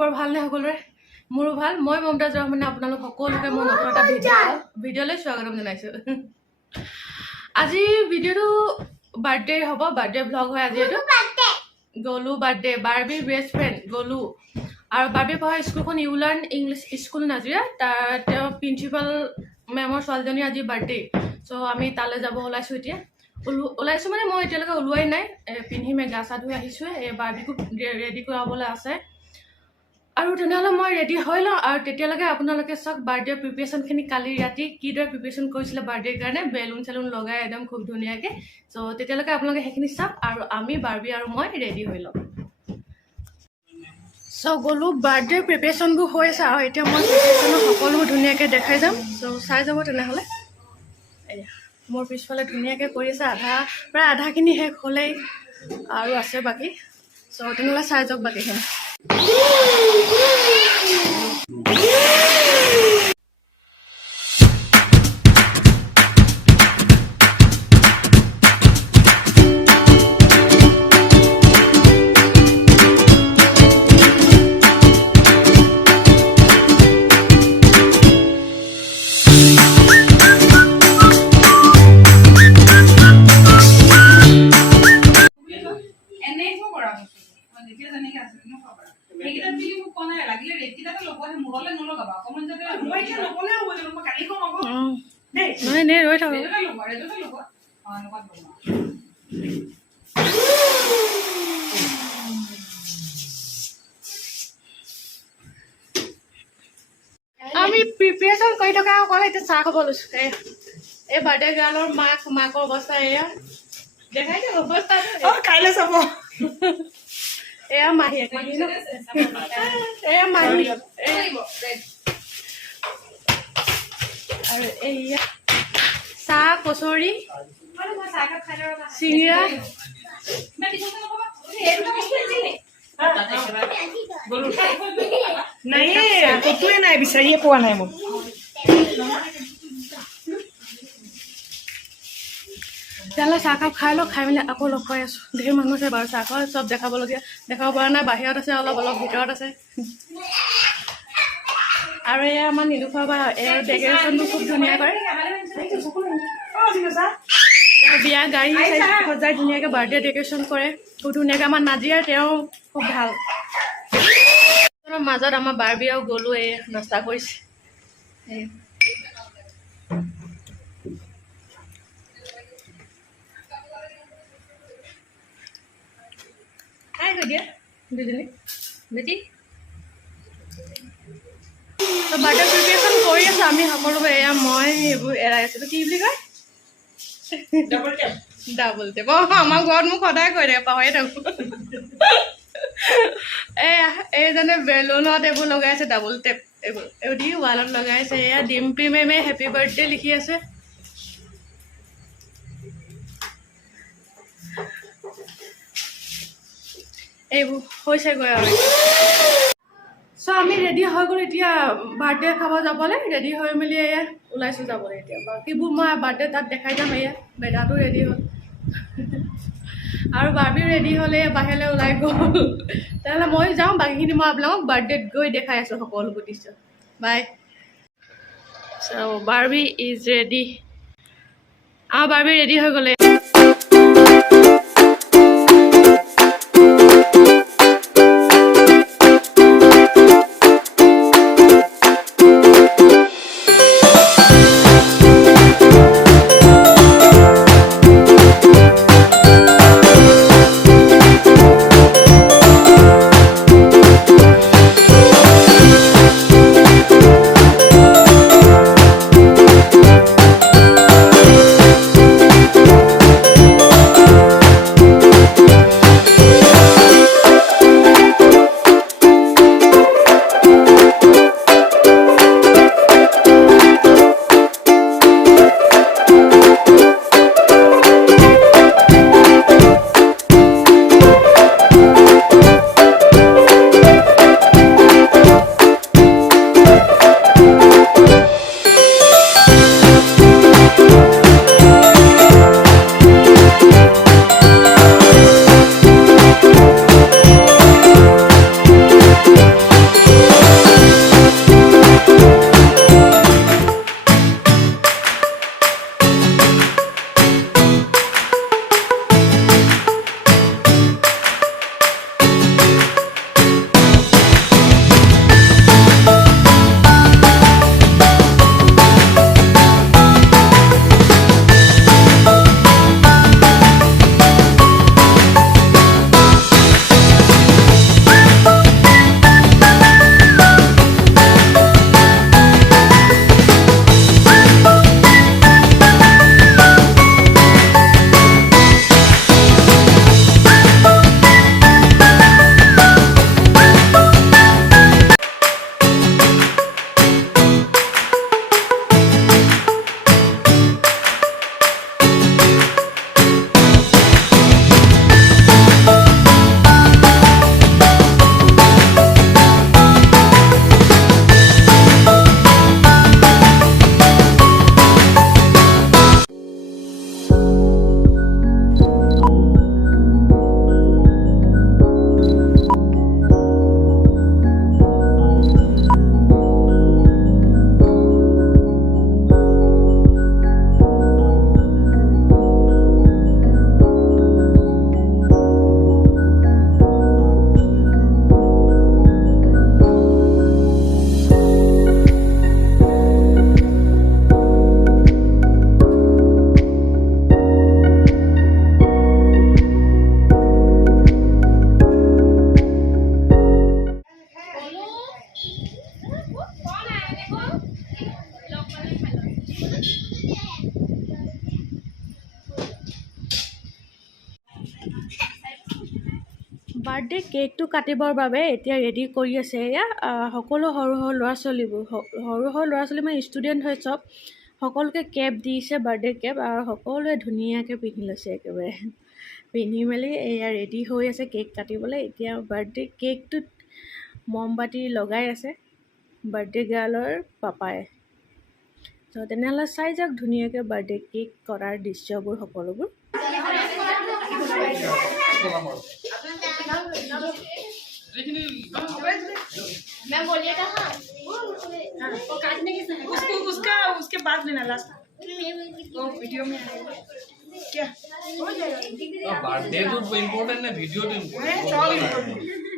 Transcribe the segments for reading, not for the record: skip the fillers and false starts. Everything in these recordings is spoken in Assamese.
খবৰ ভালনে সকলোৰে? মোৰো ভাল। মই মমতাজ ৰহমানে আপোনালোক সকলোকে মোৰ নতুন এটা ভিডিঅ'লৈ স্বাগতম জনাইছোঁ। আজি ভিডিঅ'টো বাৰ্থডে হ'ব, বাৰ্থডে ভ্লগ হয় আজি এইটো। গ'লো বাৰ্থডে, বাৰ্বিৰ বেষ্ট ফ্ৰেণ্ড গ'লো। আৰু বাৰ্বি পঢ়া স্কুলখন U learn English school Nazira, তাৰ তেওঁ প্ৰিন্সিপাল মেমৰ ছোৱালীজনী আজি বাৰ্থডে। চ' আমি তালৈ যাব ওলাইছোঁ এতিয়া। ওলাইছোঁ মানে মই এতিয়ালৈকে ওলোৱাই নাই, পিন্ধিমে গা চা ধুই আহিছোঁ। এই বাৰ্বিকো ৰেডি কৰাবলৈ আছে। আৰু তেনেহ'লে মই ৰেডি হৈ লওঁ আৰু তেতিয়ালৈকে আপোনালোকে চাওক বাৰ্থডে প্ৰিপেৰেশ্যনখিনি কালি ৰাতি কিদৰে প্ৰিপেৰেশ্যন কৰিছিলে বাৰ্থডেৰ কাৰণে, বেলুন চেলুন লগাই একদম খুব ধুনীয়াকৈ। চ' তেতিয়ালৈকে আপোনালোকে সেইখিনি চাওক আৰু আমি বাৰ্বি আৰু মই ৰেডি হৈ লওঁ। চ' গ'লো, বাৰ্থডে প্ৰিপেৰেশ্যনবোৰ হৈ আছে আৰু এতিয়া মই প্ৰিপেৰেশ্যনৰ সকলোবোৰ ধুনীয়াকৈ দেখাই যাম। চ' চাই যাব তেনেহ'লে। এয়া মোৰ পিছফালে ধুনীয়াকৈ কৰি আছে, প্ৰায় আধাখিনি শেষ হ'লেই আৰু আছে বাকী। চ' তেনেহ'লে চাই যাওক বাকীখিনি। নাই ৰৈ থাকো। আমি প্ৰিপেৰেশ্যন কৰি থকা অকল এতিয়া চাহ খাব লৈছো। এই বাৰ্থডে গাৰ্লৰ মাকৰ অৱস্থা এয়া দেখাই দিয়ক অৱস্থা। কাইলৈ চাব। এয়া মাহীয়েক, এয়া মাহী আৰু এয়া চাহ, কচৰি, চিঙৰা। নাই কতোৱে নাই, বিচাৰিয়ে পোৱা নাই মোক। তেতিয়াহ'লে চাহকাপ খাই লওঁ, খাই মেলি আকৌ লগ পাই আছোঁ। ধেৰ মানুহ আছে বাৰু, চাহকাপ চব দেখাব পৰা নাই। বাহিৰত আছে অলপ ভিতৰত আছে। আৰু এয়া আমাৰ নিলুফা বা এয়াৰ ডেক'ৰেশ্যনটো খুব ধুনীয়া কৰে। বিয়া গাড়ী সজাই ধুনীয়াকৈ বাৰ্থডে ডেক'ৰেশ্যন কৰে খুব ধুনীয়াকৈ। আমাৰ নাজিয়াৰ তেওঁ খুব ভাল। মাজত আমাৰ বাৰ্বি আৰু গ'লো এই নাস্তা কৰিছে। হাই হৈ দিয়া দুজনী বেটি। বাৰ্থডে প্ৰিপেৰেশ্যন কৰি আছোঁ আমি সকলোৱে। এয়া মই এইবোৰ এৰাই আছিলোঁ, কি বুলি কয় ডাবল টেপ। আমাৰ ঘৰত মোক সদায় কৈ থাকে, পাহৰিয়ে থাকোঁ। এইজনে বেলুনত এইবোৰ লগাইছে, ডাবল টেপ এইবোৰ দি ৱালত লগাইছে। এয়া ডিম্পী মেমে হেপী বাৰ্থডে লিখি আছে। এইবোৰ হৈছেগৈ আৰু। চ' আমি ৰেডি হৈ গ'লো এতিয়া বাৰ্থডে খাব যাবলৈ। ৰেডি হৈ মেলি এয়া ওলাইছোঁ যাবলৈ। এতিয়া বাকীবোৰ মই বাৰ্থডে তাত দেখাই যাম। এয়া বেদাটো ৰেডি হ'ল আৰু বাৰ্বি ৰেডি হ'লে বাহিৰলৈ ওলাই গ'ল। তেনেহ'লে মই যাওঁ, বাকীখিনি মই আপোনালোকক বাৰ্থডেত গৈ দেখাই আছোঁ সকলোবোৰ দৃশ্য। বাই। চ' Barbie is ready. Barbie ready হৈ গ'লে। বাৰ্থডে কেকটো কাটিবৰ বাবে এতিয়া ৰেডি কৰি আছে এয়া সকলো সৰু সৰু ল'ৰা ছোৱালীবোৰ সৰু সৰু ল'ৰা ছোৱালী মানে ষ্টুডেণ্ট হয় চব সকলোকে কেপ দিছে বাৰ্থডে কেপ আৰু সকলোৱে ধুনীয়াকৈ পিন্ধি লৈছে একেবাৰে পিন্ধি মেলি এয়া ৰেডি হৈ আছে কেক কাটিবলৈ এতিয়া বাৰ্থডে কেকটোত মমবাতি লগাই আছে বাৰ্থডে গাৰ্লৰ পাপাই ত' তেনেহ'লে চাই যাওক ধুনীয়াকৈ বাৰ্থডে কেক কৰাৰ দৃশ্যবোৰ সকলোবোৰ मैं बोलिएगा हाँ उसका उसके बाद लेना लास्ट वो वीडियो में आएगा क्या हो जाएगा बर्थडे तो इम्पोर्टेंट है वीडियो तो इम्पोर्टेंट सब इम्पोर्टेंट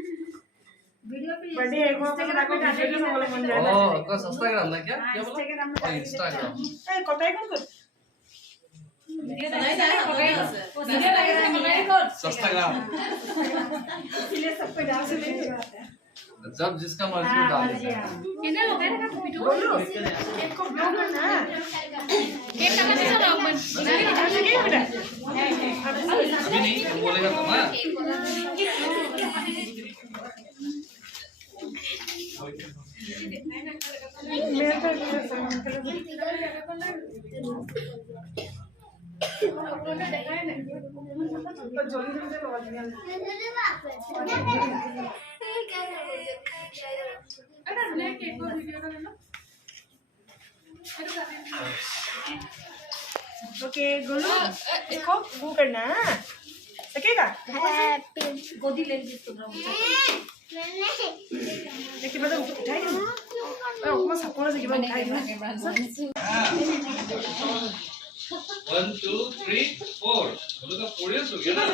बर्थडे एक बार को वीडियो में बोले मन जाए ओ का इंस्टाग्राम ना क्या बोला इंस्टाग्राम ए कटाई कौन कर इंस्टाग्राम इसलिए सब पे डाल से ले जब जिसका मर्जी हो डाल देगा बोलो केक को ब्लॉक करना है केक का कैसे लॉक बन अभी नहीं बोलेगा तो ना मैं तो ओके गोलू इसको वो करना है सकेगा गोदी ले लीजिए तो देखिए मतलब उठाएगा ना मैं सपोर्ट से गिवन उठाएगा 1 2 3 4 बोलो तो पूरे हो गया ना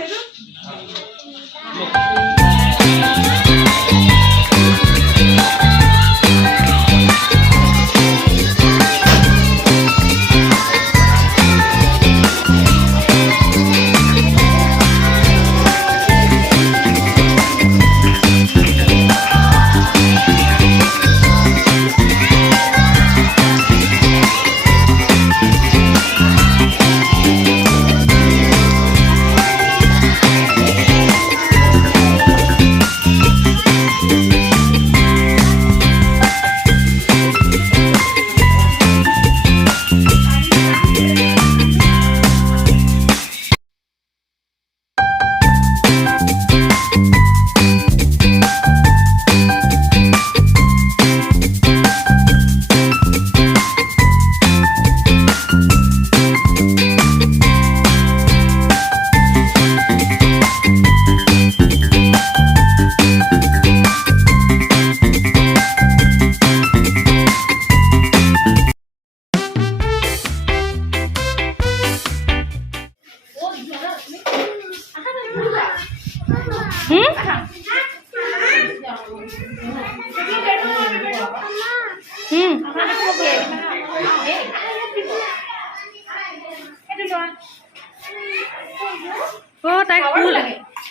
ओ ताई फूल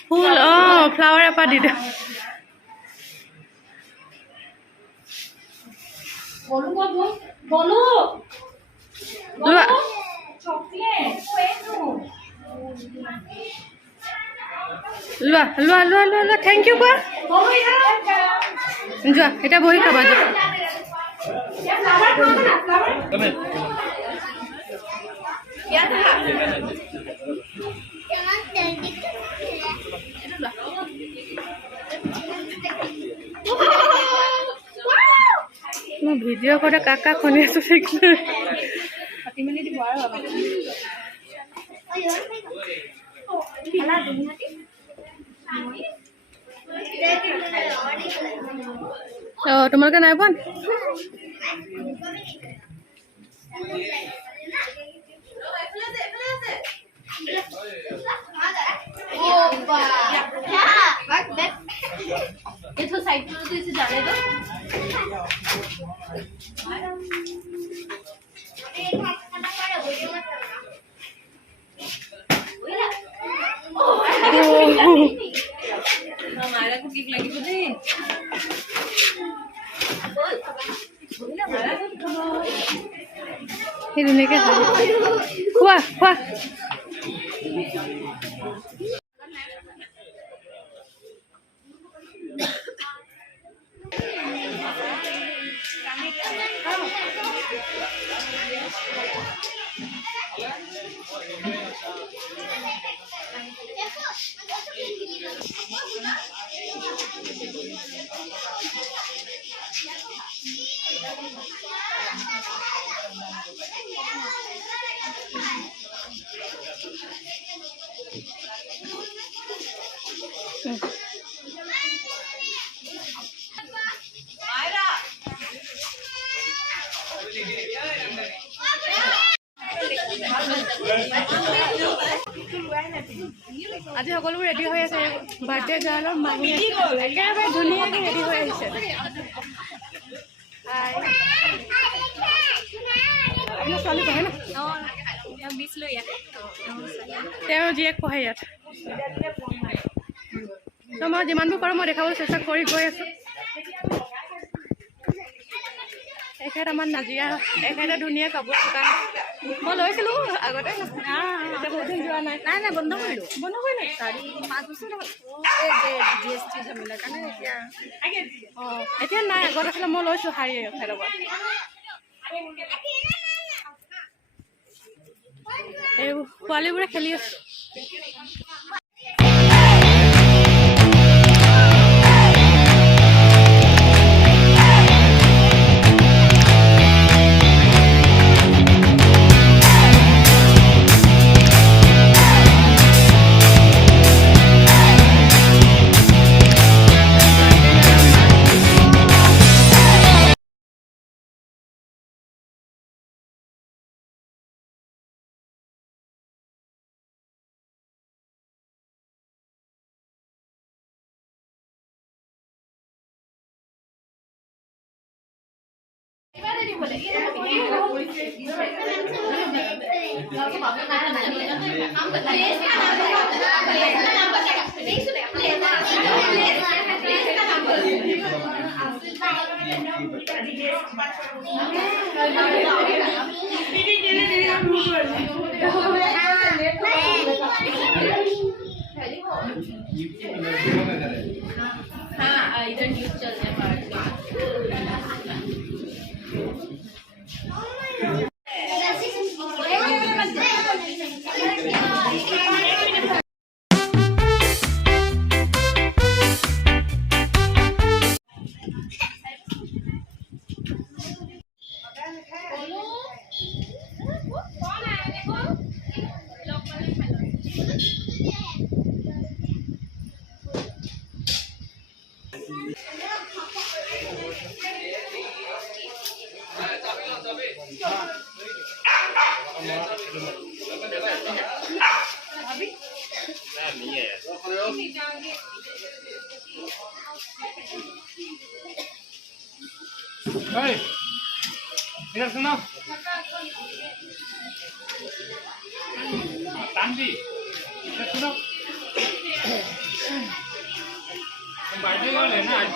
फूल फ्लावर एपा दी दे बोलू को बोलू लुआ चॉकलेट लुआ लुआ लुआ लुआ थैंक यू को जा এটা বহি খাবা যা मैं वीडियो करे काका खने तो देखले पार्टी में नहीं बुआ बाबा खाना दुनिया की তোমালোকে নাই পোৱা ये तो साइड में तो इसे जाने दो हमारा को केक लगी बोले সেই ধুনীয়াকৈ খোৱা খোৱা আজি সকলোবোৰ ৰেডি হৈ আছে বাৰ্থডে গাৰ্লৰ মানুহ একেবাৰে ধুনীয়াকৈ ৰেডি হৈ আহিছে আপোনাৰ ছোৱালী পঢ়ে ন তেওঁ জীয়েক পঢ়ে ইয়াত ত' মই যিমানবোৰ পাৰোঁ মই দেখাবলৈ চেষ্টা কৰি গৈ আছোঁ এখেত আমাৰ নাজিয়া এখেতে ধুনীয়া কাপোৰ দোকান মই লৈছিলোঁ আগতে এতিয়া বহুত দিন যোৱা নাই নাই বন্ধ কৰিলোঁ বন্ধ কৰিলে 4-5 বছৰ হ'ল GST ঝামেলা কাৰণে এতিয়া অঁ এতিয়া নাই আগত আছিলে মই লৈছোঁ শাৰী এখেতৰ পৰা এই পোৱালীবোৰে খেলি আছে हाँ इधर न्यूज़ चल रहा है Hey, इधर सुनो तानवी इधर सुनो तुम बर्थडे गर्ल है ना आज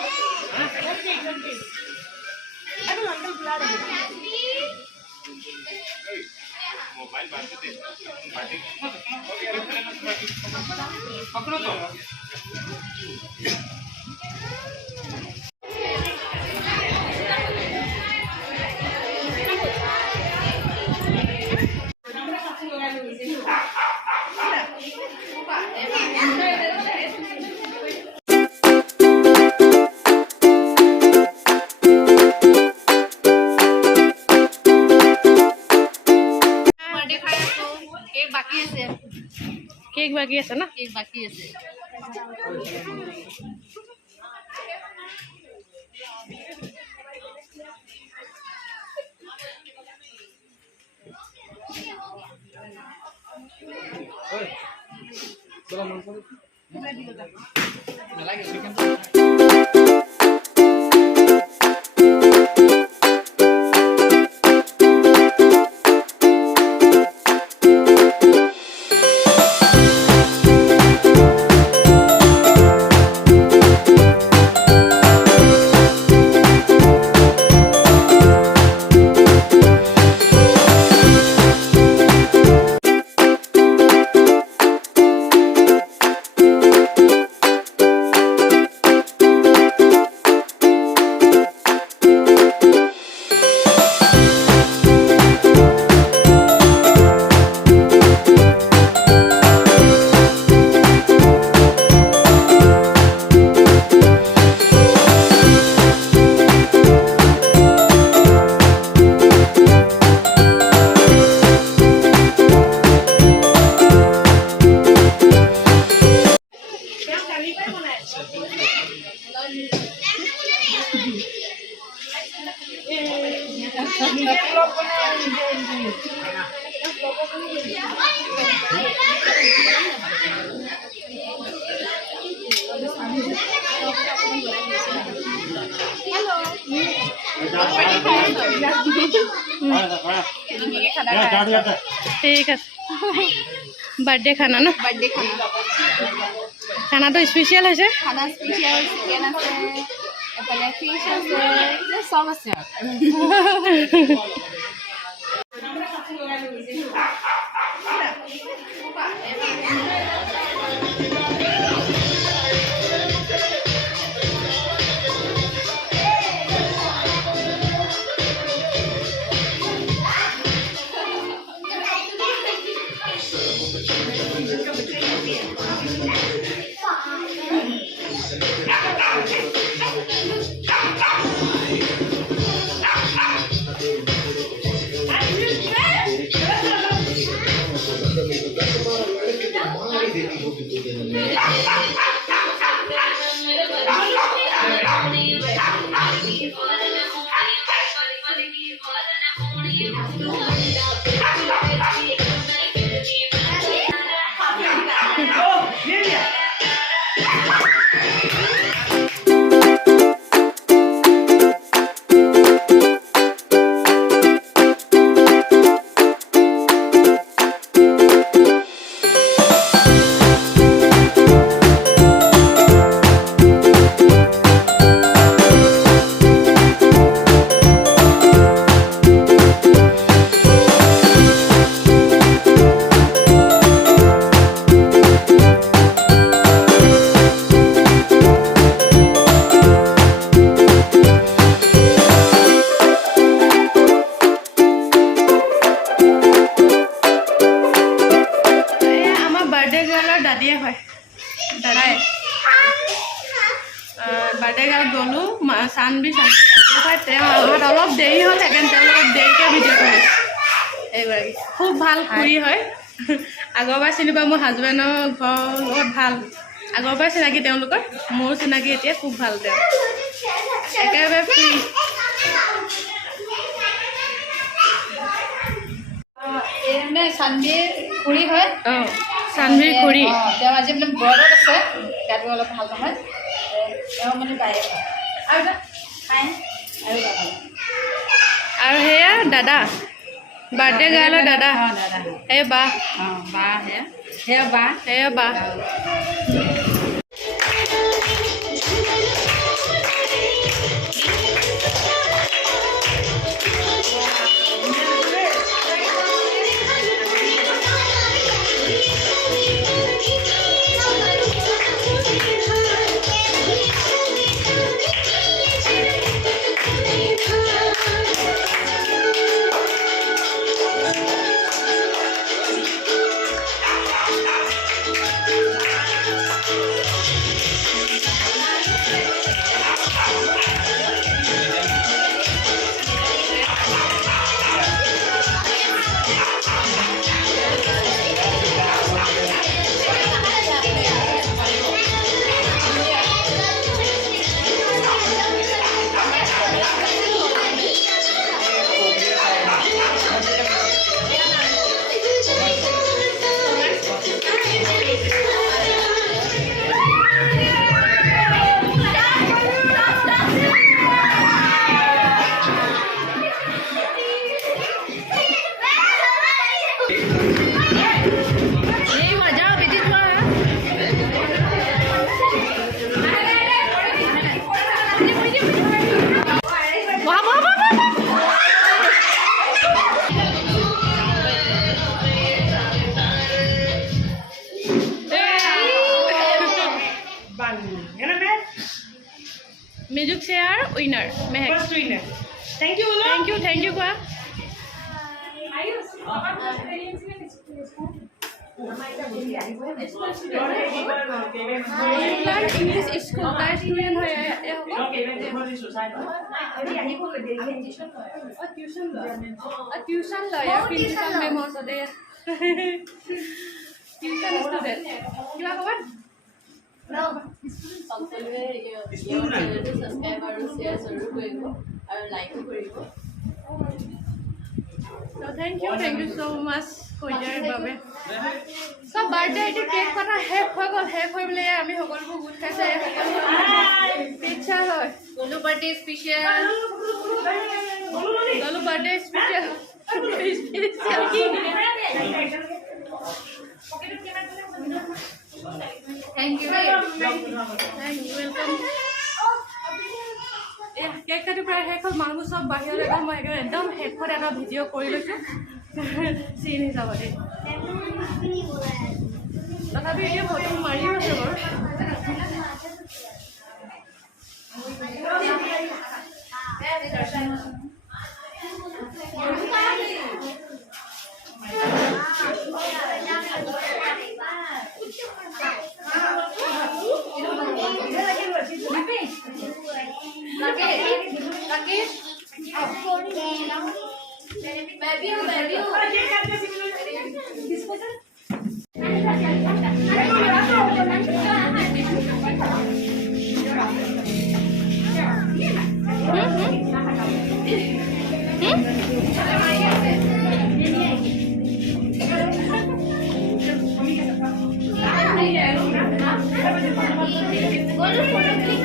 हाँ? मोबाइल बात करते पार्टी पकड़ो तो কেক বাকি আছে না एक बाकी আছে ঠিক আছে বাৰ্থডে খানা ন बर्थडे खाना খানাটো স্পেচিয়েল হৈছে खाना स्पेशल चिकन আছে এফালে ফিশ আছে সব আছে দাদিয়ে হয় দাদাই বাৰ্থডে গাত গ'লোঁ চানবি হয় তেওঁ অহাত অলপ দেৰি হ'ল সেইকাৰণে তেওঁৰ লগত দেৰিকৈ ভিডিঅ' কৰিছোঁ এইগৰাকী খুব ভাল খুৰী হয় আগৰবাৰ চিনি পাওঁ মোৰ হাজবেণ্ডৰ ঘৰৰ লগত ভাল আগৰ পৰাই চিনাকি তেওঁলোকৰ মোৰো চিনাকি এতিয়া খুব ভাল তেওঁ একেবাৰে ফ্ৰী এনে সানভিৰ খুৰী হয় অঁ চানভিৰ খুৰী তেওঁ আজি মানে ব্ৰডত আছে গাটো অলপ ভাল নহয় তেওঁ মানে বায়ে আৰু সেয়া দাদা বাৰ্থডে গাৰ্লৰ দাদা এই বা সেয়া বা music chair winner Mehek First winner. Thank you, Ulo. Thank you কোৱা ইংলিছ স্কুল তাই ষ্টুডেণ্ট হয় টিউশ্যন লয় প্ৰিন্সিপাল মেমৰ ওচৰতে টিউশ্যন ষ্টুডেণ্ট কিবা ক'বা সকলোৱে চেনেলটো ছাবস্ক্ৰাইব আৰু শ্বেয়াৰ জৰুৰ কৰিব আৰু লাইকো কৰিব থেংক ইউ ছ' মাছ হৈ দিয়াৰ বাবে চব বাৰ্থডে এইটো কেক কটা শেষ হৈ গ'ল শেষ হৈ পেলাই আমি সকলোবোৰ গোট খাইছে সকলো পিজ্জা হয় কোনো birthday special Lalu birthday special. Special Thank you. Thank you. Welcome. Yeah, cake cutting price heckle mango sub bahir ekdom moi ekdom headphone eta video kori loisu. Scene hisabate. Tothapi etia photo mari ase bor. Go to photo click